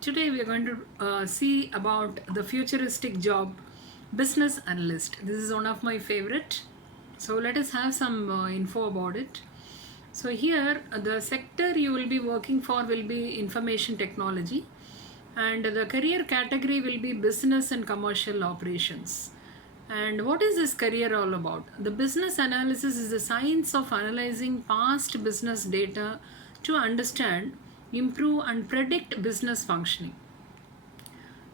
Today we are going to see about the futuristic job, business analyst. This is one of my favorite. So let us have some info about it. So here the sector you will be working for will be information technology, and the career category will be business and commercial operations. And what is this career all about? The business analysis is the science of analyzing past business data to understand, improve, and predict business functioning.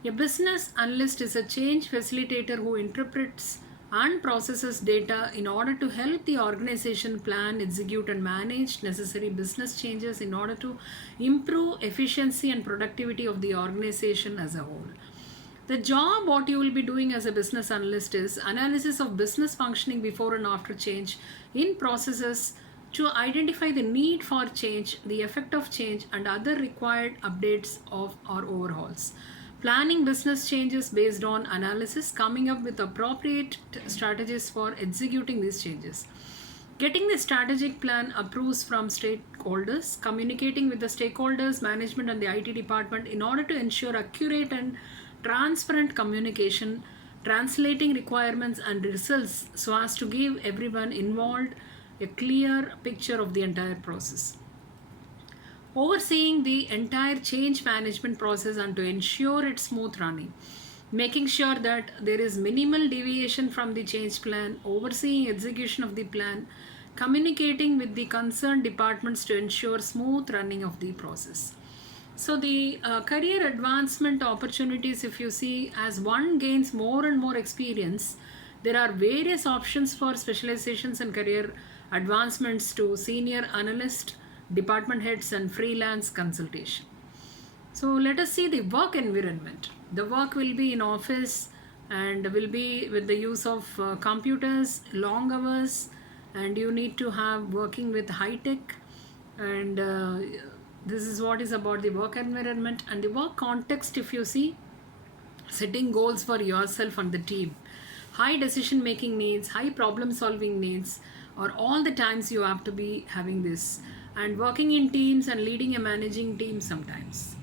A business analyst is a change facilitator who interprets and processes data in order to help the organization plan, execute, and manage necessary business changes in order to improve efficiency and productivity of the organization as a whole. The job what you will be doing as a business analyst is analysis of business functioning before and after change in processes to identify the need for change, the effect of change, and other required updates of or overhauls. Planning business changes based on analysis, coming up with appropriate strategies for executing these changes. Getting the strategic plan approves from stakeholders, communicating with the stakeholders, management, and the IT department in order to ensure accurate and transparent communication, translating requirements and results so as to give everyone involved a clear picture of the entire process. Overseeing the entire change management process and to ensure its smooth running, making sure that there is minimal deviation from the change plan, overseeing execution of the plan, communicating with the concerned departments to ensure smooth running of the process. So the career advancement opportunities, if you see, as one gains more and more experience, there are various options for specializations and career advancements to senior analyst, department heads, and freelance consultation. So let us see the work environment. The work will be in office and will be with the use of computers, long hours, and you need to have working with high tech. And this is what is about the work environment and the work context. If you see, setting goals for yourself and the team, high decision making needs, high problem solving needs, or all the times you have to be having this, and working in teams and leading a managing team sometimes.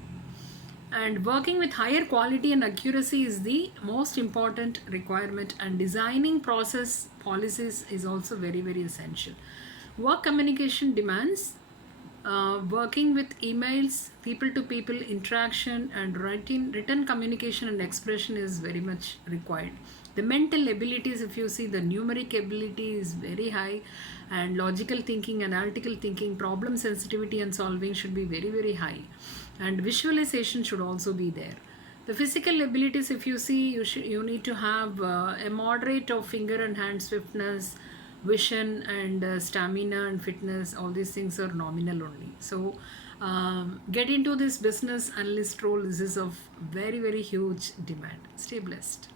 And working with higher quality and accuracy is the most important requirement, and designing process policies is also very essential. Work communication demands working with emails, people to people interaction, and written communication and expression is very much required. The mental abilities, if you see, the numeric ability is very high, and logical thinking, analytical thinking, problem sensitivity, and solving should be very high, and visualization should also be there. The physical abilities, if you see, you need to have a moderate of finger and hand swiftness, vision, and stamina and fitness. All these things are nominal only. So get into this business analyst role. This is of very huge demand. Stay blessed.